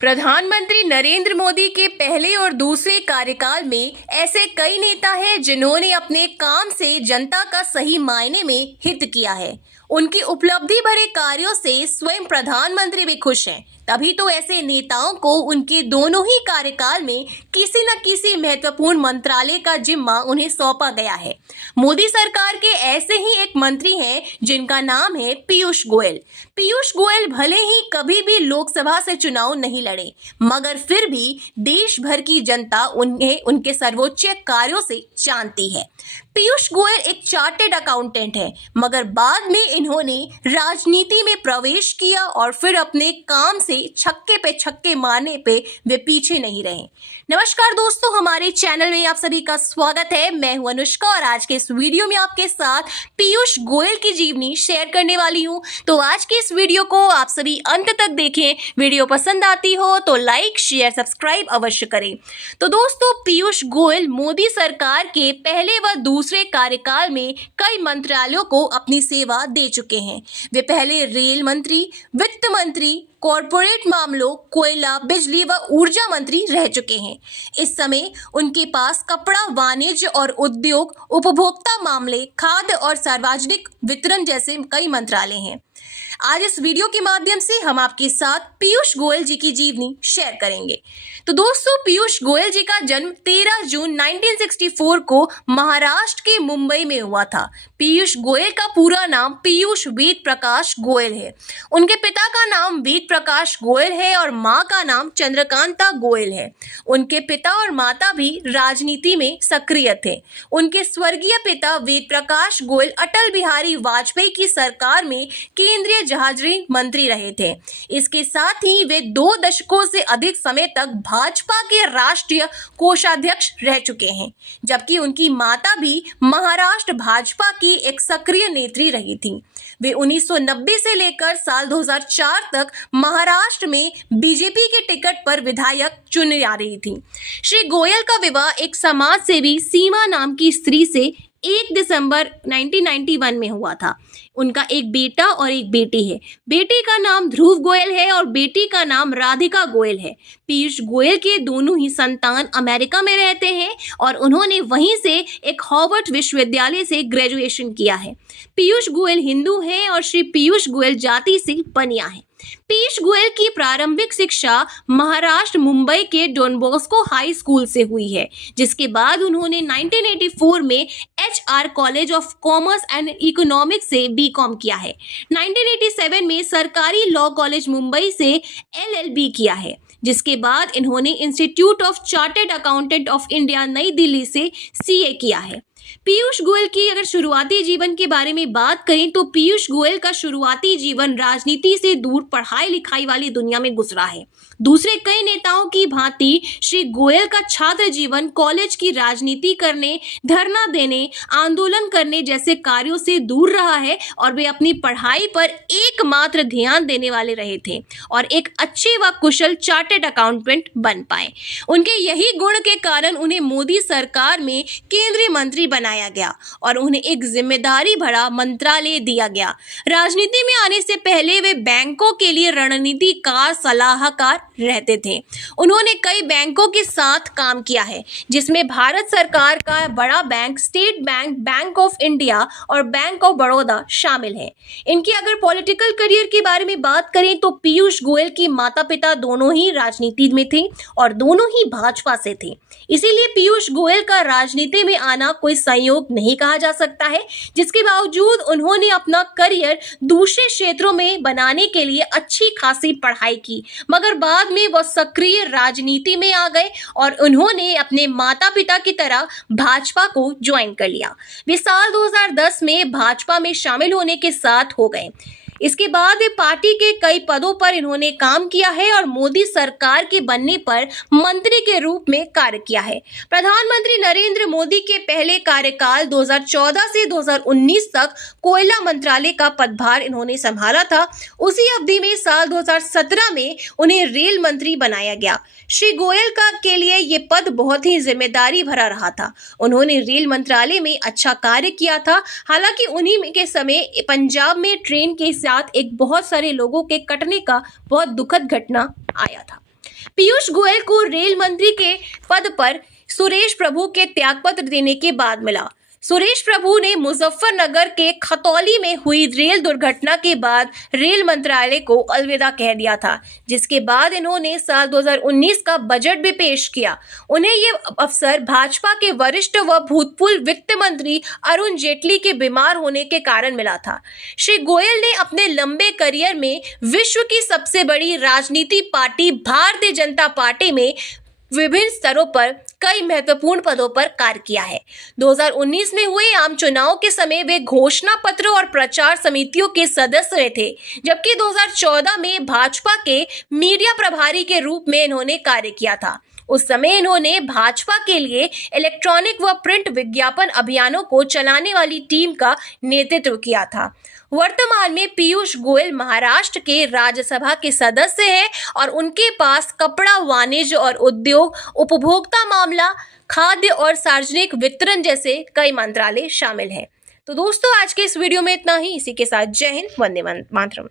प्रधानमंत्री नरेंद्र मोदी के पहले और दूसरे कार्यकाल में ऐसे कई नेता हैं जिन्होंने अपने काम से जनता का सही मायने में हित किया है। उनकी उपलब्धि भरे कार्यों से स्वयं प्रधानमंत्री भी खुश हैं। तभी तो ऐसे नेताओं को उनके दोनों ही कार्यकाल में किसी न किसी महत्वपूर्ण मंत्रालय का जिम्मा उन्हें सौंपा गया है। मोदी सरकार के ऐसे ही एक मंत्री हैं जिनका नाम है पीयूष गोयल। पीयूष गोयल भले ही कभी भी लोकसभा से चुनाव नहीं लड़े, मगर फिर भी देश भर की जनता उन्हें उनके सर्वोच्च कार्यों से जानती है। पीयूष गोयल एक चार्टेड अकाउंटेंट है, मगर बाद में इन्होंने राजनीति में प्रवेश किया और फिर अपने काम से छक्के पे छक्के मारने पे वे पीछे नहीं रहे। नमस्कार दोस्तों, हमारे चैनल में आप सभी का स्वागत है। मैं हूं अनुष्का और आज के इस वीडियो में आपके साथ पीयूष गोयल की जीवनी शेयर करने वाली हूं। तो आज के इस वीडियो को आप सभी अंत तक देखें। वीडियो पसंद आती हो तो लाइक, शेयर, सब्सक्राइब अवश्य करें। तो दोस्तों, पीयूष गोयल मोदी सरकार के पहले व दूसरे कार्यकाल में कई मंत्रालयों को अपनी सेवा दे चुके हैं। वे पहले रेल मंत्री, वित्त मंत्री, कॉरपोरेट मामलों, कोयला, बिजली व ऊर्जा मंत्री रह चुके हैं। इस समय उनके पास कपड़ा, वाणिज्य और उद्योग, उपभोक्ता मामले, खाद्य और सार्वजनिक वितरण जैसे कई मंत्रालय हैं। आज इस वीडियो के माध्यम से हम आपके साथ पीयूष गोयल जी की जीवनी शेयर करेंगे। तो दोस्तों, पीयूष गोयल जी का जन्म 13 जून 1964 को महाराष्ट्र के मुंबई में हुआ था। पीयूष गोयल का पूरा नाम पीयूष वेद प्रकाश गोयल है। उनके पिता का नाम वेद प्रकाश गोयल है और मां का नाम चंद्रकांता गोयल है। उनके पिता और माता भी राजनीति में सक्रिय थे। उनके स्वर्गीय पिता वेद प्रकाश गोयल अटल बिहारी वाजपेयी की सरकार में केंद्रीय जहाजरी मंत्री रहे थे। इसके साथ ही वे 2 दशकों से अधिक समय तक भाजपा के राष्ट्रीय कोषाध्यक्ष रह चुके हैं, जबकि उनकी माता भी महाराष्ट्र भाजपा की एक सक्रिय नेत्री रही थी। वे 1990 से लेकर साल 2004 तक महाराष्ट्र में बीजेपी के टिकट पर विधायक चुनी जा रही थी। श्री गोयल का विवाह एक समाज सेवी सीमा नाम की स्त्री से 1 दिसंबर 1991 में हुआ था। उनका एक बेटा और एक बेटी है। बेटे का नाम ध्रुव गोयल है और बेटी का नाम राधिका गोयल है। पीयूष गोयल के दोनों ही संतान अमेरिका में रहते हैं और उन्होंने वहीं से एक हार्वर्ड विश्वविद्यालय से ग्रेजुएशन किया है। पीयूष गोयल हिंदू हैं और श्री पीयूष गोयल जाति से बनिया है। पीयूष गोयल की प्रारंभिक शिक्षा महाराष्ट्र मुंबई के डॉन बॉस्को हाई स्कूल से हुई है, जिसके बाद उन्होंने 1984 में HR college of commerce and economics से बीकॉम किया है। 1987 में सरकारी लॉ कॉलेज मुंबई से LLB किया है, जिसके बाद इन्होंने institute of chartered accountant of India नई दिल्ली से CA किया है। पीयूष गोयल की अगर शुरुआती जीवन के बारे में बात करें तो पीयूष गोयल का शुरुआती जीवन राजनीति से दूर पढ़ाई लिखाई वाली दुनिया में गुजरा है। दूसरे कई नेताओं की भांति श्री गोयल का छात्र जीवन कॉलेज की राजनीति करने, धरना देने, आंदोलन करने जैसे कार्यों से दूर रहा है और वे अपनी पढ़ाई पर एकमात्र ध्यान देने वाले रहे थे और एक अच्छे व कुशल चार्टेड अकाउंटेंट बन पाए। उनके यही गुण के कारण उन्हें मोदी सरकार में केंद्रीय मंत्री बनाया गया और उन्हें एक जिम्मेदारी भरा मंत्रालय दिया गया। राजनीति में आने से पहले वे बैंकों के लिए रणनीतिकार सलाहकार रहते थे। उन्होंने कई बैंकों के साथ काम किया है, जिसमें भारत सरकार का बड़ा bank state bank, bank of India और बैंक ऑफ बड़ौदा शामिल है। इनकी अगर पॉलिटिकल करियर के बारे में बात करें तो पीयूष गोयल की माता पिता दोनों ही राजनीति में थे और दोनों ही भाजपा से थे। इसीलिए पीयूष गोयल का राजनीति में आना कोई संयोग नहीं कहा जा सकता है। जिसके बावजूद उन्होंने अपना करियर दूसरे क्षेत्रों में बनाने के लिए अच्छी खासी पढ़ाई की, मगर बाद में वह सक्रिय राजनीति में आ गए और उन्होंने अपने माता पिता की तरह भाजपा को ज्वाइन कर लिया। वे साल 2010 में भाजपा में शामिल होने के साथ हो गए। इसके बाद वे पार्टी के कई पदों पर इन्होंने काम किया है और मोदी सरकार के बनने पर मंत्री के रूप में कार्य किया है। प्रधानमंत्री नरेंद्र मोदी के पहले कार्यकाल 2014 से 2019 तक कोयला मंत्रालय का पदभार इन्होंने संभाला था। उसी अवधि में साल 2017 में उन्हें रेल मंत्री बनाया गया। श्री गोयल के लिए ये पद बहुत ही जिम्मेदारी भरा रहा था। उन्होंने रेल मंत्रालय में अच्छा कार्य किया था। हालांकि उन्हीं के समय पंजाब में ट्रेन के साथ एक बहुत सारे लोगों के कटने का बहुत दुखद घटना आया था। पीयूष गोयल को रेल मंत्री के पद पर सुरेश प्रभु के त्यागपत्र देने के बाद मिला। सुरेश प्रभु ने मुजफ्फरनगर के खतौली में हुई रेल दुर्घटना के बाद रेल मंत्रालय को अलविदा कह दिया था, जिसके बाद इन्होंने साल 2019 का बजट भी पेश किया। उन्हें ये अवसर भाजपा के वरिष्ठ व भूतपूर्व वित्त मंत्री अरुण जेटली के बीमार होने के कारण मिला था। श्री गोयल ने अपने लंबे करियर में विश्व की सबसे बड़ी राजनीति पार्टी भारतीय जनता पार्टी में विभिन्न स्तरों पर कई महत्वपूर्ण पदों पर कार्य किया है। 2019 में हुए आम चुनाव के समय वे घोषणा पत्र और प्रचार समितियों के सदस्य थे, जबकि 2014 में भाजपा के मीडिया प्रभारी के रूप में इन्होंने कार्य किया था। उस समय इन्होंने भाजपा के लिए इलेक्ट्रॉनिक व प्रिंट विज्ञापन अभियानों को चलाने वाली टीम का नेतृत्व किया था। वर्तमान में पीयूष गोयल महाराष्ट्र के राज्यसभा के सदस्य हैं और उनके पास कपड़ा, वाणिज्य और उद्योग, उपभोक्ता मामला, खाद्य और सार्वजनिक वितरण जैसे कई मंत्रालय शामिल हैं। तो दोस्तों, आज के इस वीडियो में इतना ही। इसी के साथ जय हिंद, वंदे मातरम।